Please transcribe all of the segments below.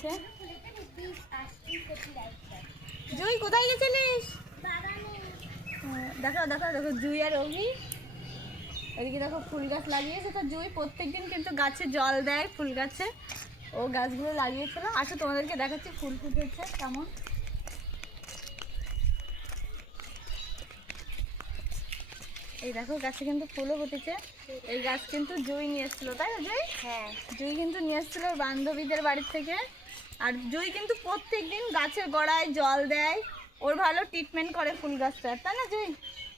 নিচ্ছে জুই কোথায় গেছিলিস? দেখো দেখো দেখো জুই আর অভি এদিকে দেখো ফুল গাছ লাগিয়েছে। তো জুই প্রত্যেকদিন কিন্তু গাছে জল দেয় ফুল গাছে। ও গাছগুলো লাগিয়েছিল। আসো তোমাদেরকে দেখাচ্ছি ফুল ফুটেছে কেমন। এই দেখো গাছে কিন্তু ফুলও ফুটেছে। এই গাছ কিন্তু জুই নিয়ে এসেছিল তাই না জুই? হ্যাঁ। জুই কিন্তু নিয়ে এসেছিল বান্ধবীদের বাড়ির থেকে। আর জুই কিন্তু প্রত্যেক দিন গাছের গোড়ায় জল দেয়। ওর ভালো ট্রিটমেন্ট করে ফুল গাছটা তাই না জুই?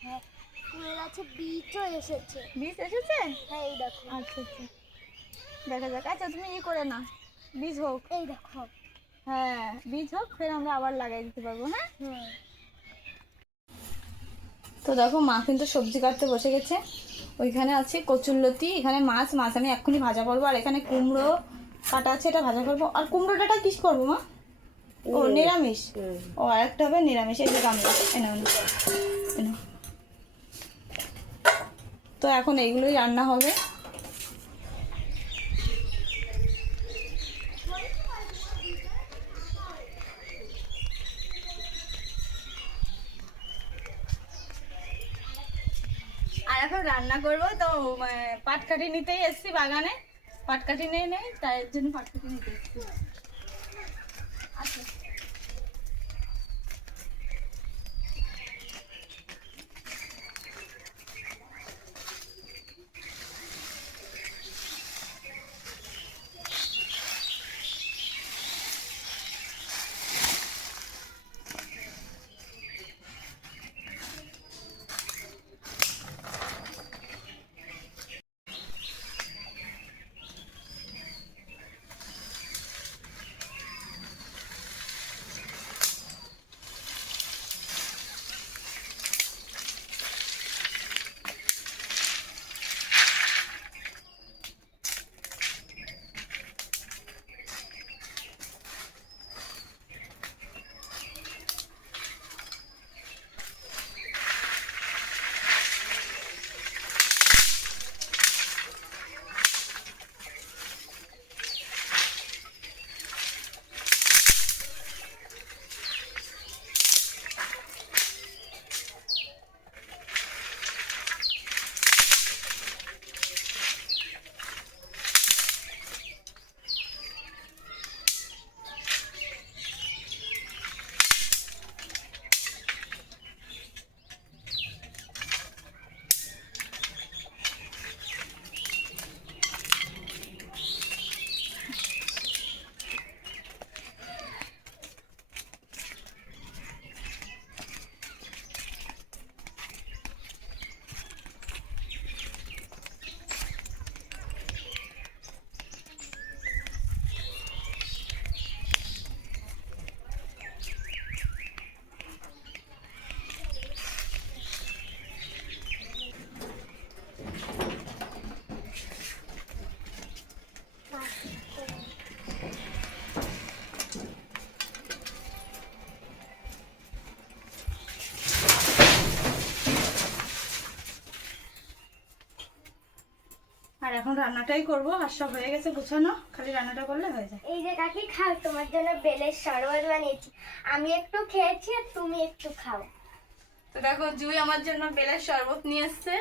হ্যাঁ ফুল গাছে বীজও এসেছে। বীজ এসেছে? হ্যাঁ এই দেখো। আচ্ছা আচ্ছা। দেখা যাক। আচ্ছা তুমি ই করে না বীজ হোক। এই দেখো। হ্যাঁ বীজ হোক ফের আমরা আবার লাগাই দিতে পারব হ্যাঁ? তো দেখো মা কিন্তু সবজি কাটতে বসে গেছে। ওইখানে আছে কচুরলতি এখানে মাছ মাছ আমি এক্ষুনি ভাজা করব। আর এখানে কুমড়ো কাটা আছে এটা ভাজা করব। আর কুমড়ো ডাটা কিস করব মা? ও নিরামিষ? ও আর একটা হবে নিরামিষ এই যে গামলা। এনে এনে তো এখন এইগুলোই রান্না হবে। আর এখন রান্না করব তো আহ, পাটকাঠি নিতেই এসছি বাগানে। পাটকাঠি নেই নেই তাই জন্য পাটকাঠি নিতে আর এখন রান্নাটাই করব। আর সব হয়ে গেছে গুছানো। খালি রান্নাটা করলে হয়ে যায়। এই যে কাকি খাও তোমার জন্য বেলের শরবত বানিয়েছি। আমি একটু খেয়েছি আর তুমি একটু খাও। তো দেখো জুই আমার জন্য বেলের শরবত নিয়ে এসছে।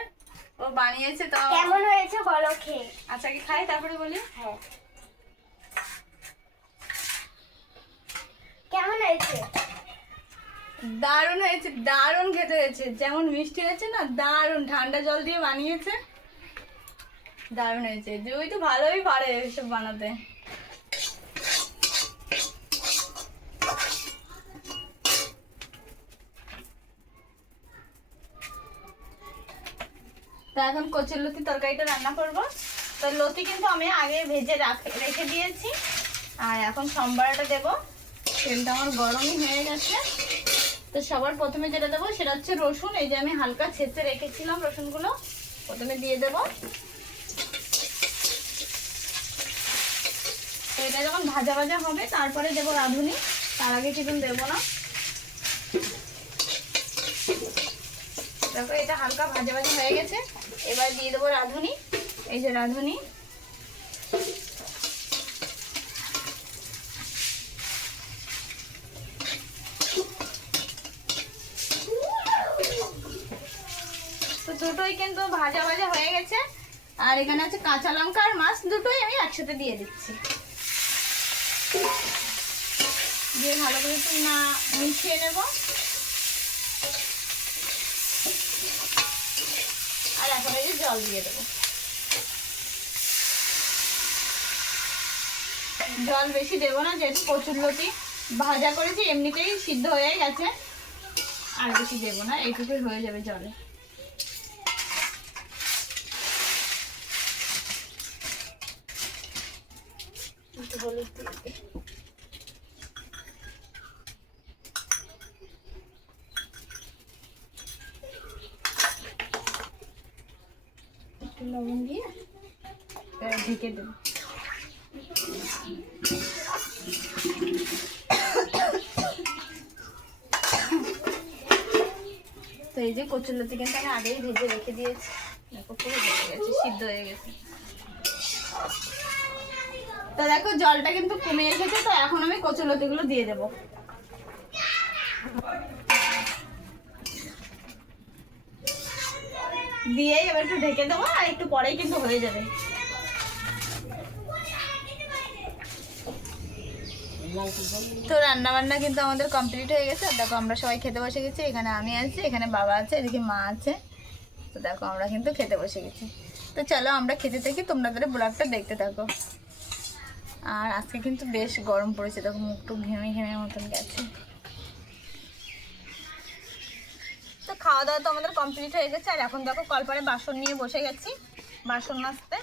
ও বানিয়েছে তো কেমন হয়েছে বলো খেয়ে। আচ্ছা কি খাই তারপরে বলি। হ্যাঁ। কেমন হয়েছে? দারুণ হয়েছে দারুণ খেতে হয়েছে। যেমন মিষ্টি হয়েছে না দারুণ। ঠান্ডা জল দিয়ে বানিয়েছে। দারুণ হয়েছে। জুই তো ভালোই পারে এসব বানাতে। তা এখন কচুর লতি তরকারিটা রান্না করব। তো লতি কিন্তু আমি আগে ভেজে রেখে দিয়েছি। আর এখন সম্বারটা দেবো। তেলটা আমার গরমই হয়ে গেছে। তো সবার প্রথমে যেটা দেবো সেটা হচ্ছে রসুন। এই যে আমি হালকা ছেঁচে রেখেছিলাম রসুনগুলো, প্রথমে দিয়ে দেবো। এটা যখন ভাজা ভাজা হবে, তারপরে দেবো রাঁধুনি। তার আগে কিছু দেবো না। দেখো, এটা হালকা ভাজা ভাজা হয়ে গেছে। এবার দিয়ে দেবো রাঁধুনি। এই যে রাঁধুনি। তো দুটোই কিন্তু ভাজা ভাজা হয়ে গেছে। আর এখানে আছে কাঁচা লঙ্কা আর মাছ। দুটোই আমি একসাথে দিয়ে দিচ্ছি। দিয়ে ভালো করে একটু না মিশিয়ে নেব। আর এখন এই জল দিয়ে দেবো। জল বেশি দেবো না, যেহেতু কচুর লতি ভাজা করেছি, এমনিতেই সিদ্ধ হয়ে গেছে। আর বেশি দেবো না, এইটুকুই হয়ে যাবে জলে। হলুদ দিয়ে দিই। একটু লবণ দিয়ে ঢেকে দেবো। তো এই যে কচুরলতি কিন্তু আমি আগেই ভেজে রেখে দিয়েছি। দেখো পুরো ভেজে গেছে, সিদ্ধ হয়ে গেছে। তো দেখো জলটা কিন্তু কমে এসেছে, তো এখন আমি কচুরলতিগুলো দিয়ে দেবো। দিয়ে এবার একটু ঢেকে দেবো, আর একটু পরেই কিন্তু হয়ে যাবে। তো রান্না বান্না কিন্তু আমাদের কমপ্লিট হয়ে গেছে। আর দেখো, আমরা সবাই খেতে বসে গেছি, এখানে আমি আছি, এখানে বাবা আছে, এদিকে মা আছে। তো দেখো, আমরা কিন্তু খেতে বসে গেছি। তো চলো, আমরা খেতে থাকি, তোমরা তাহলে ব্লগটা দেখতে থাকো। আর আজকে কিন্তু বেশ গরম পড়েছে, দেখো মুখটু ঘেমে ঘেমে মতন গেছে তো খাওয়া দাওয়া তো আমাদের কমপ্লিট হয়ে গেছে। আর এখন দেখো কলপারে বাসন নিয়ে বসে গেছি। বাসন মাজতে।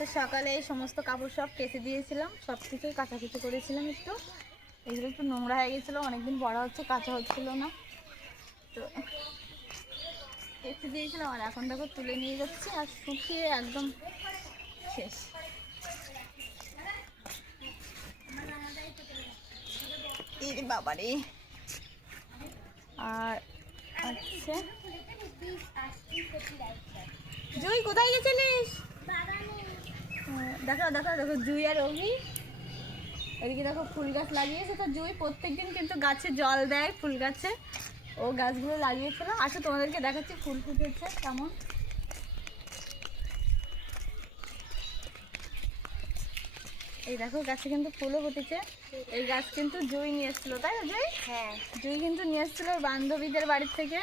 তো সকালে এই সমস্ত কাপড় সব কেচে দিয়েছিলাম সব কিছুই কাচাকুচি করেছিলাম একটু। এগুলো একটু নোংরা হয়ে গেছিল অনেকদিন পড়া হচ্ছে কাঁচা হচ্ছিল না। তো কেচে দিয়েছিলাম আর এখন দেখো তুলে নিয়ে যাচ্ছি আর শুকিয়ে একদম শেষ। বাবারে। আর আচ্ছা জুই কোথায় গেছিলিস? হ্যাঁ, দেখো দেখো দেখো জুই আর অভি এদিকে দেখো ফুল গাছ লাগিয়েছে। তো জুই প্রত্যেকদিন কিন্তু গাছে জল দেয় ফুল গাছে। ও গাছগুলো লাগিয়েছিল। আসো তোমাদেরকে দেখাচ্ছি ফুল ফুটেছে কেমন। এই দেখো গাছে কিন্তু ফুলও ফুটেছে। এই গাছ কিন্তু জুই নিয়ে এসেছিল তাই না জুই? হ্যাঁ। জুই কিন্তু নিয়ে এসেছিল বান্ধবীদের বাড়ির থেকে।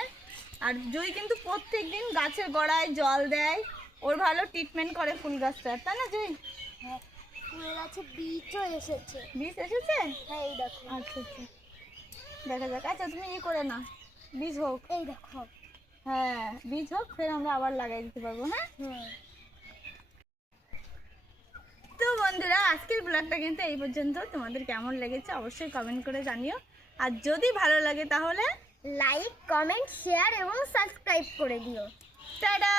আর জুই কিন্তু প্রত্যেক দিন গাছের গোড়ায় জল দেয়। ওর ভালো ট্রিটমেন্ট করে ফুল গাছটার তাই না জুই? হ্যাঁ ফুলের গাছে বীজও এসেছে। বীজ এসেছে? হ্যাঁ এই দেখো। আচ্ছা আচ্ছা। দেখা যাক। আচ্ছা তুমি ই করে না বীজ হোক। এই দেখো। হ্যাঁ বীজ হোক ফের আমরা আবার লাগাই দিতে পারব হ্যাঁ? তো বন্ধুরা আজকের ব্লগটা কিন্তু এই পর্যন্ত। তোমাদের কেমন লেগেছে অবশ্যই কমেন্ট করে জানিও। আর যদি ভালো লাগে তাহলে লাইক কমেন্ট শেয়ার এবং সাবস্ক্রাইব করে দিও। টাটা!